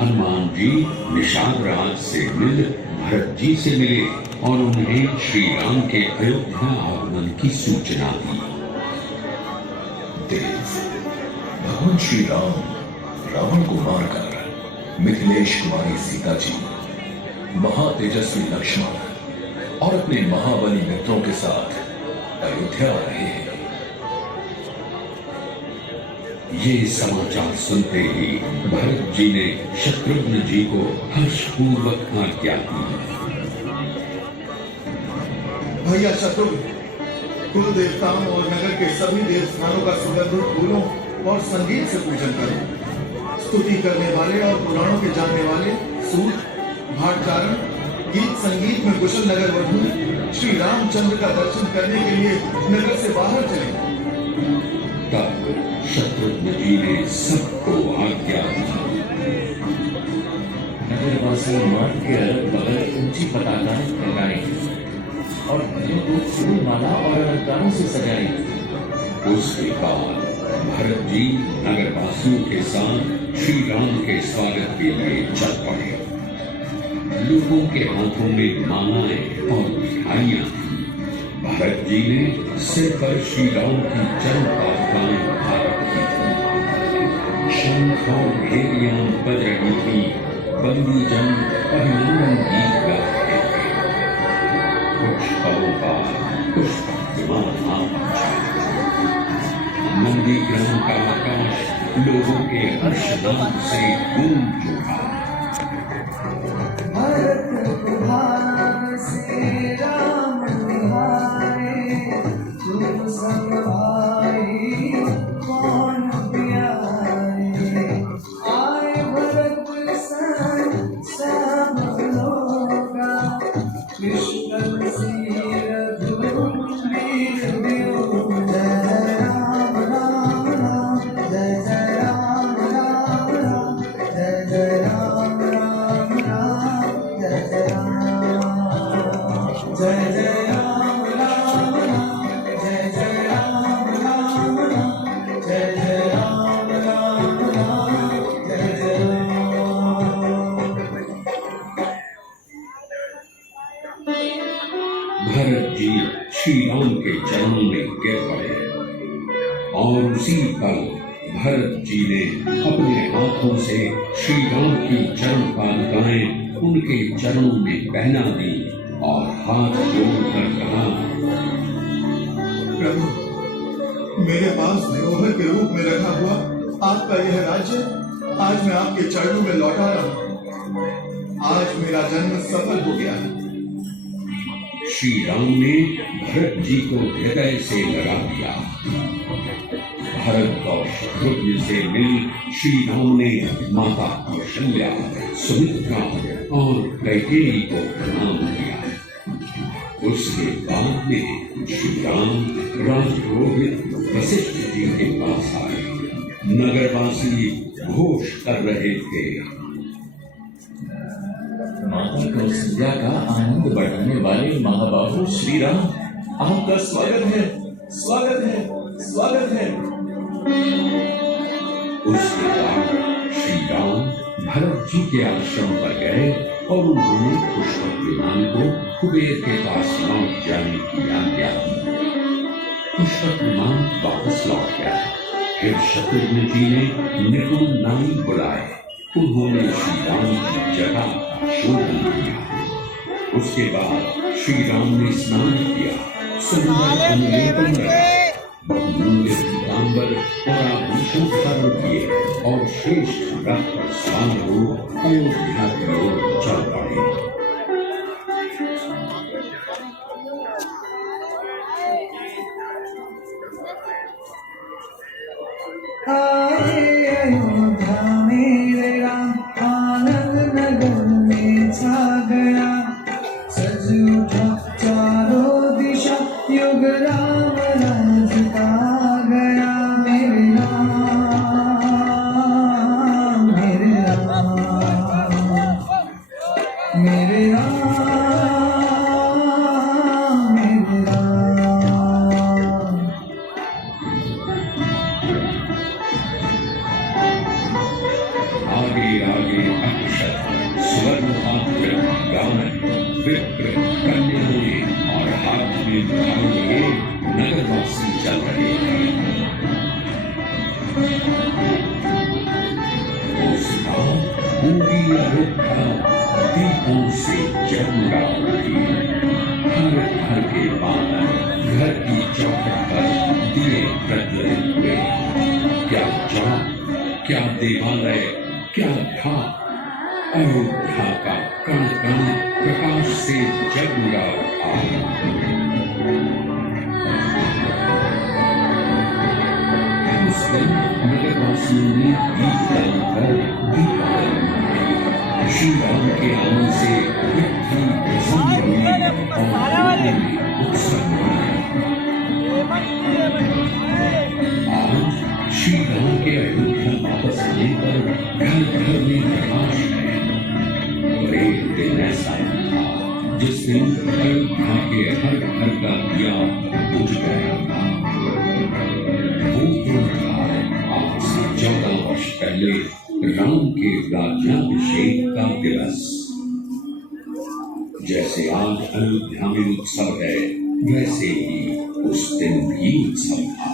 हनुमान जी निषाद राज से मिल भरत जी से मिले और उन्हें श्री राम के अयोध्या आगमन की सूचना दी। देव, भगवान श्री राम रावण को मारकर मिथिलेश कुमारी सीता जी, महातेजस्वी लक्ष्मण और अपने महाबली मित्रों के साथ अयोध्या आ रहे हैं। ये समाचार सुनते ही भरत जी ने शत्रुघ्न जी को हर्षपूर्वक आज्ञा दी। भैया शत्रुघ्न, कुल देवताओं और नगर के सभी देवस्थानों का सुगंधित फूलों और संगीत से पूजन करो। स्तुति करने वाले और पुराणों के जानने वाले सूत, भाटचारण, गीत संगीत में कुशल नगर वधु श्री रामचंद्र का दर्शन करने के लिए नगर से बाहर चले। तब शत्रुघ्न जी ने सबको आज्ञा दी। नगरवासी मार्ग के अगल बगल ऊंची पताकाएं लगाएं और घरों को फूल माला और अलंकारों से सजाएं। उसके बाद भरत जी नगरवासियों के साथ श्री राम के स्वागत के लिए चल पड़े। लोगों के हाथों में मालाएं और मिठाइयां थी। भरत जी ने सिर पर श्री राम की चरण पादुकाएं उठा रखी थी। शंख और भेरियां बज रही थी। बंदी जन अभिनंदन गीत गा रहे थे। कुछ पलों बाद पुष्प विमान आ पहुंचा। नंदीग्राम का आकाश लोगों के हर्षनाद से गूंज उठा। भरत जी श्री राम के चरणों में गिर पड़े और उसी पल भरत जी ने अपने हाथों से श्री राम की चरण पादुकाएं उनके चरणों में पहना दी और हाथ जोड़कर कहा, प्रभु, मेरे पास धरोहर के रूप में रखा हुआ आपका यह राज्य आज मैं आपके चरणों में लौटा रहा हूँ। आज मेरा जन्म सफल हो गया है। श्री राम ने भरत जी को हृदय से लगा दिया। भरत और शत्रुघ्न से मिल श्री राम ने माता कौशल्या, सुमित्रा और कैकेयी को प्रणाम किया। उसके बाद में श्री राम राजपुरोहित वशिष्ठ जी के पास आए। नगरवासी घोष कर रहे थे, माता कौशल्या का आनंद बढ़ाने वाले महाबाहु श्री राम, आपका स्वागत है, स्वागत है, स्वागत है। उसके बाद श्री राम भरत जी के आश्रम पर गए और उन्होंने पुष्पक विमान को कुबेर के पास लौट जाने की आज्ञा दी। पुष्पक विमान वापस लौट गया। फिर शत्रुघ्न जी ने निपुण नाई बुलाए। उन्होंने श्री राम की जगह का शोधन किया। उसके बाद श्री राम ने स्नान किया, सुंदर अनुलेपन लगाया, बहुमूल्य पीतांबर और आभूषण धारण किए और श्रेष्ठ रथ पर सवार हो अयोध्या की ओर चल पड़े। अयोध्या मेरे राम आनंद नगर में छा गया। सज उठा चारों दिशा युग राम राज का गया। मेरे राम मेरे राम मेरे राम मेरे राम। आगे आगे विप्र कन्याएं और हाथ में भाई लिए नगरवासी चल रहे हैं। उस रात पूरी अयोध्या दीपों से जगमगा उठी। हर घर के बाहर घर की चौखट पर दिए प्रज्वलित हुए। क्या चौक, क्या देवालय, क्या घाट, अयोध्या का कण कण प्रकाश से जगमगा उठा। उस दिन नगरवासियों ने दीप जलाकर दीपावली मनाई। श्री राम के आने से पृथ्वी प्रसन्न हुई और लोगों ने उत्सव मनाया। आज श्री राम के अयोध्या वापस आने पर घर घर में प्रकाश है। और एक दिन ऐसा था जिस दिन अयोध्या के हर घर का दिया बुझ गया था। वो दिन था आज से 14 वर्ष पहले राम के राज्याभिषेक का दिवस। जैसे आज अयोध्या में उत्सव है, वैसे ही उस दिन भी उत्सव था।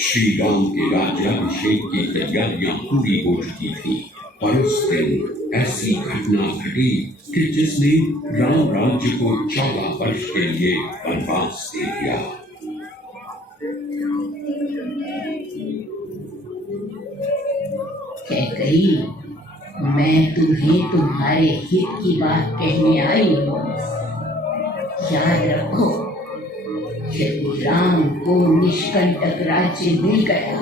श्री राम के राज्याभिषेक की तैयारियां पूरी हो चुकी थी, पर उस दिन ऐसी घटना घटी कि जिसने राम राज्य को 14 वर्ष के लिए वनवास दे दिया। कैकई, मैं तुम्हें तुम्हारे हित की बात कहने आई हूँ। याद रखो, यदि राम को निष्कंटक राज्य मिल गया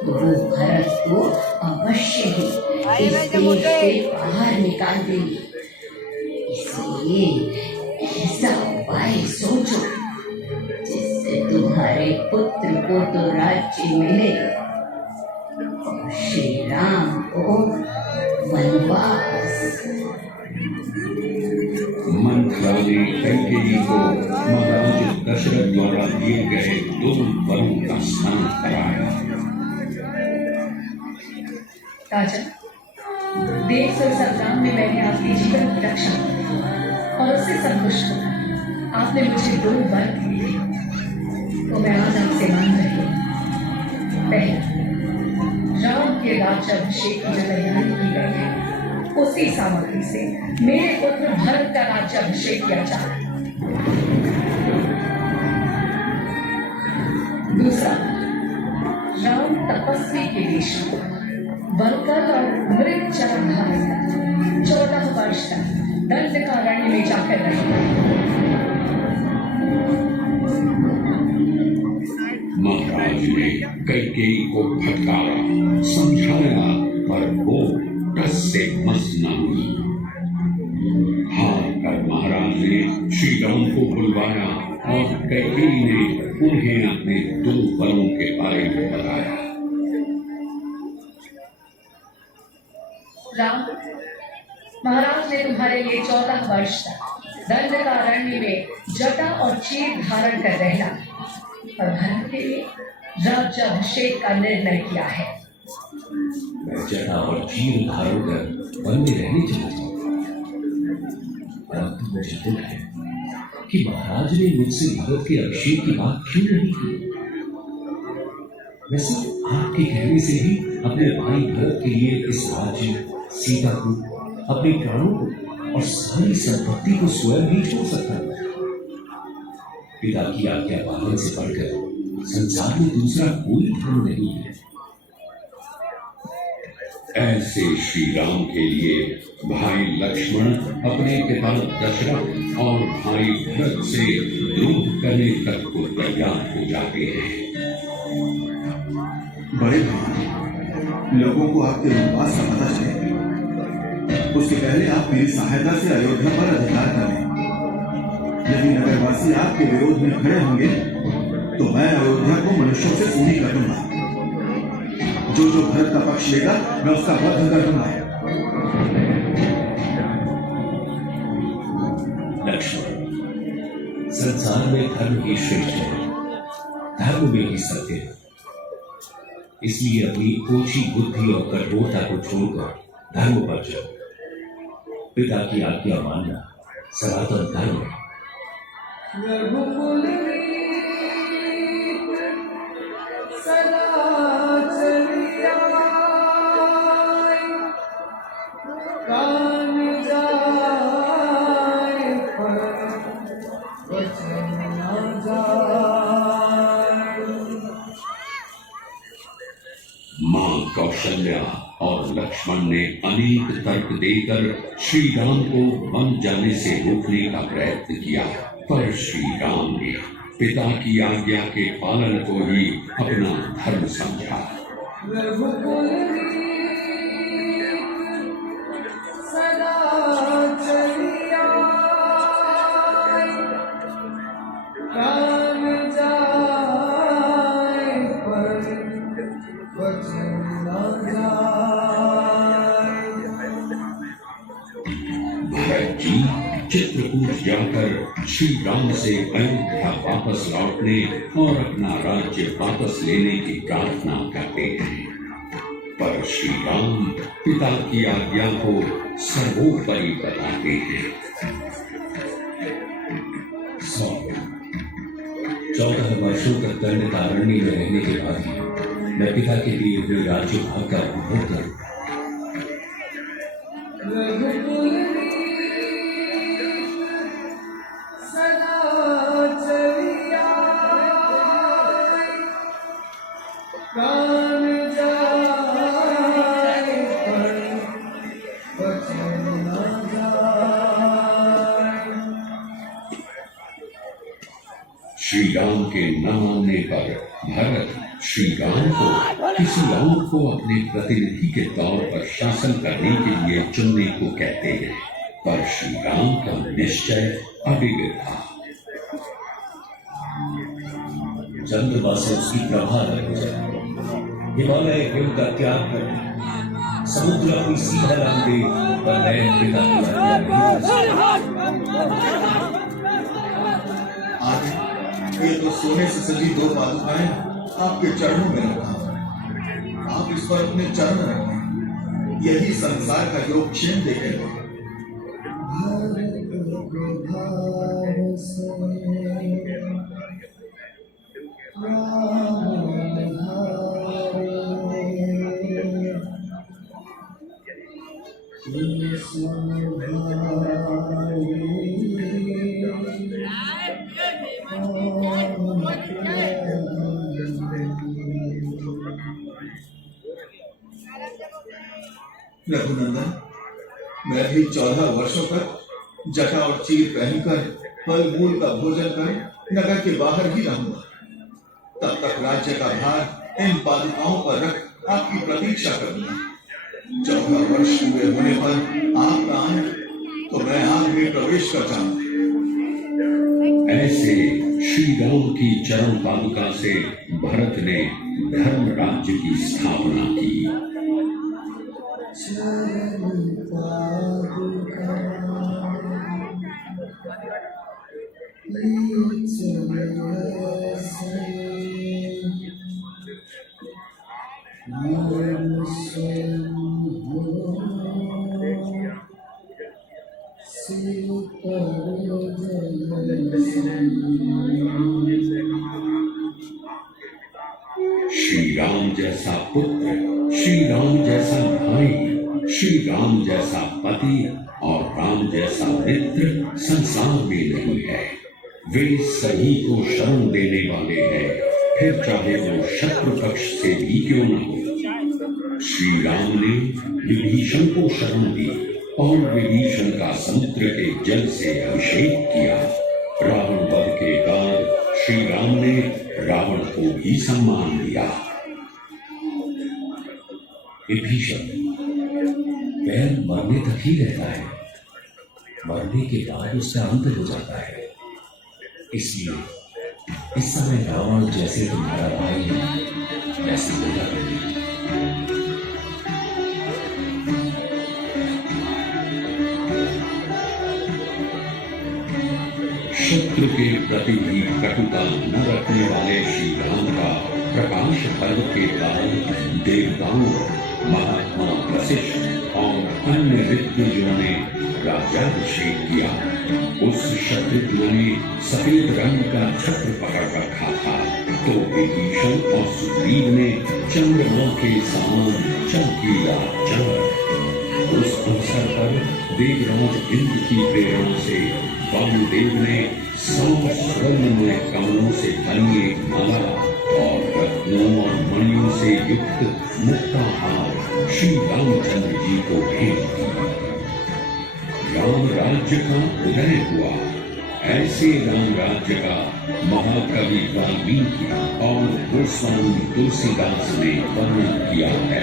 तो वो भरत को अवश्य ही इस देश से बाहर निकाल देंगे। इसलिए ऐसा उपाय सोचो जिससे तुम्हारे पुत्र को तो राज्य मिले और श्री राम को वनवास। मंथरा ने कैकेयी को महाराज दशरथ द्वारा दिए गए 2 वरों का स्नान कराया। राजा, देश और संग्राम में मैंने आपके जीवन की रक्षा की और उससे संतुष्ट हूँ। आपने मुझे 2 वर दिए तो मैं आज आपसे मांग रही हूँ। पहला, राम के राज्याभिषेक की जो तैयारी की गई है उसी सामग्री से मेरे पुत्र भरत का राज्याभिषेक किया जाए। दूसरा, राम तपस्वी के देश में बनकर और मृत चरण धारण कर 14 वर्ष तक दंडकारण्य में जाकर रहे। महाराज ने कैकेयी को फटकारा, समझाया, पर वो टस से मस न हुई। हार कर महाराज ने श्री राम को बुलवाया और कैकेयी ने उन्हें अपने 2 वरों के बारे में बताया। राम, महाराज ने तुम्हारे लिए 14 वर्ष तक दंडकारण्य में जटा और चीर धारण कर रहना और भरत के लिए राज्याभिषेक का निर्णय किया है। मैं जटा और चीर धारण कर वन में रहने चला जाऊंगा, परंतु मुझे दुख है कि महाराज ने मुझसे भरत के अभिषेक की बात क्यों नहीं की। मैं सिर्फ आपके कहने से ही अपने भाई भरत के लिए इस राज्य, सीता को, अपने प्राणों को और सारी संपत्ति को स्वयं ही छोड़ सकता हूं। पिता की आज्ञा पालन से बढ़कर संसार में दूसरा कोई धर्म नहीं है। ऐसे श्री राम के लिए भाई लक्ष्मण अपने पिता दशरथ और भाई भरत से द्रोह करने तक को तैयार हो जाते हैं। बड़े भाई, लोगों को आपके वनवास का पता चले, उससे पहले आप मेरी सहायता से अयोध्या पर अधिकार करें। यदि नगरवासी आपके विरोध में खड़े होंगे तो मैं अयोध्या को मनुष्यों से सूनी कर दूंगा। जो भरत का पक्ष लेगा मैं उसका वध कर दूंगा। लक्ष्मण, संसार में धर्म ही श्रेष्ठ है, धर्म में ही सत्य है। इसलिए अपनी ओछी बुद्धि और कठोरता को छोड़कर धर्म पर चलो। पिता की आज्ञा मानना सनातन धर्म रघुकुल सदा चलिया कान जाए पर वचन न जाए। मां कौशल्या और लक्ष्मण ने अनेक तर्क देकर श्री राम को वन जाने से रोकने का प्रयत्न किया, पर श्री राम ने पिता की आज्ञा के पालन को ही अपना धर्म समझा। रघुकुल सदा चलिया कान जाए पर वचन न जाए। भरत जी चित्रकूट जाकर श्री राम से अयोध्या वापस लौटने और अपना राज्य वापस लेने की प्रार्थना करते हैं, पर श्री राम पिता की आज्ञा को सर्वोपरि बताते हैं। 14 वर्षों तक दंडकारण्य में रहने के बाद ही मैं पिता के दिए हुए राज्य भाग का उपभोग करूं। रघुकुल सदा चलिया कान जाए पर वचन न जाए। श्री राम के न मानने पर भरत श्री राम को किसी और को अपने प्रतिनिधि के तौर पर शासन करने के लिए चुनने को कहते हैं, पर श्री राम का निश्चय अडिग था। चंद्रमा से उसकी प्रभा लग जाए, हिमालय हिम का त्याग कर समुद्र अपनी सीधा रंग दे, पर मैं पिता की आज्ञा नहीं आज ये तो सोने से सजी 2 पादुकाएं आपके चरणों में रखा हूं। आप इस पर अपने चरण रखें, यही संसार का योग क्षेम देखेगा। रघुनंदन, मैं भी 14 वर्षों तक जटा और चीर पहनकर फल मूल का भोजन कर नगर के बाहर ही रहूंगा। तब तक राज्य का भार इन पादुकाओं पर रख आपकी प्रतीक्षा करूंगा। 14 वर्ष पूरे होने पर आपका आए तो मैं आप में प्रवेश कर जाऊंगा। ऐसे श्री राम की चरण पादुका से भरत ने धर्म राज्य की स्थापना की। श्री राम जैसा पुत्र, श्री राम जैसा भाई, श्री राम जैसा पति और राम जैसा मित्र संसार में नहीं है। वे सभी को शरण देने वाले हैं, फिर चाहे वो शत्रु पक्ष से भी क्यों न हो। श्री राम ने विभीषण को शरण दी और विभीषण का समुद्र के जल से अभिषेक किया। रावण वध के बाद श्री राम ने रावण को भी सम्मान दिया। विभीषण वैर मरने तक ही रहता है, मरने के बाद उसका अंत हो जाता है। इसलिए इस समय रावण जैसे तुम्हारा भाई है, ऐसे मेरा भाई। शत्रु के प्रति भी कटुता न रखने वाले श्री राम का प्रकाश पर्व के बाद देवताओं, महात्मा वशिष्ठ और अन्य ऋत्विजों ने राज्याभिषेक किया। उस शत्रुघ्न ने सफेद रंग का छत्र पकड़ रखा था, तो विभीषण और सुग्रीव ने चंद्रमा के समान चमकीला चमक। उस अवसर पर देवराज इंद्र की प्रेरणा से वायुदेव ने 100 स्वर्णमय कमलों से बनी एक माला और रत्नों और मणियों से युक्त मुक्ताहार श्री रामचंद्र जी को भेंट किया। राम राज्य का उदय हुआ। ऐसे राम राज्य का महाकवि वाल्मीकि और गोस्वामी तुलसीदास ने वर्णन किया है।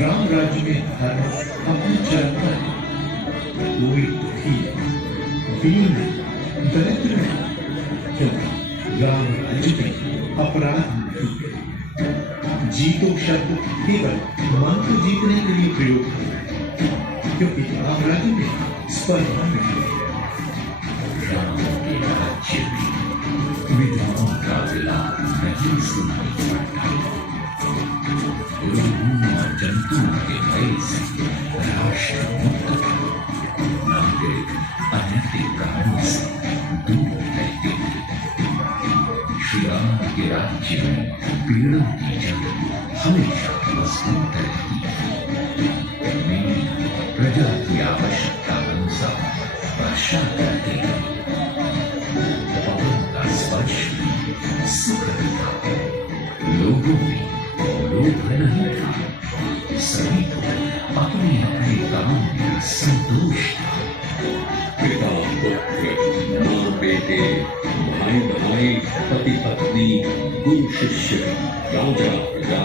राम राज्य में धर्म अपनी चरण पर है। कोई दुखी दीन नहीं, दरिद्र नहीं, क्योंकि राम राज्य में अपराध नहीं है। जीतो शब्द केवल मंत्र जीतने के लिए प्रयोग है, क्योंकि राम राज्य में स्पर्धा नहीं है। राम के राज्य में विधवाओं का विलाप नहीं सुनाई पड़ता। लोगों और जंतुओं के भय से राष्ट्र मुक्त था। नागरिक अनैतिक कामों से दूर रहते थे। श्री राम के राज्य में पीड़ों की जंग हमेशा मजबूत रहती है। मेरी प्रजा की आवश्यकता अनुसार वर्षा करते हैं। पवन का स्पर्श सुख था। लोगों में लोभ नहीं था। सभी को अपने अपने काम में संतोष था। पिता पुत्र, माँ बेटे, भाई भाई, पति पत्नी, गुरु शिष्य, राजा प्रजा,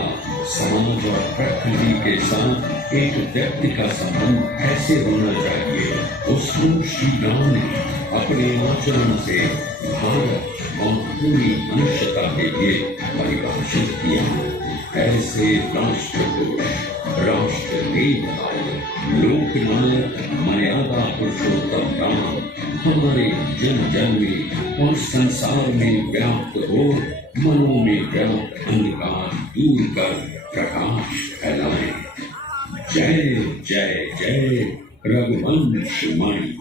समाज और प्रकृति के साथ एक व्यक्ति का संबंध कैसे होना चाहिए, उसको श्री राम ने अपने आचरण से भारत और पूरी मनुष्यता के लिए परिभाषित किया। ऐसे राष्ट्रपुरुष, राष्ट्र देवता, लोकनायक, मर्यादा पुरुषोत्तम राम हमारे जन जन में और संसार में व्याप्त हो, मनों में व्याप्त अंधकार दूर कर प्रकाश फैलाए। जय जय जय रघुवंश मणि।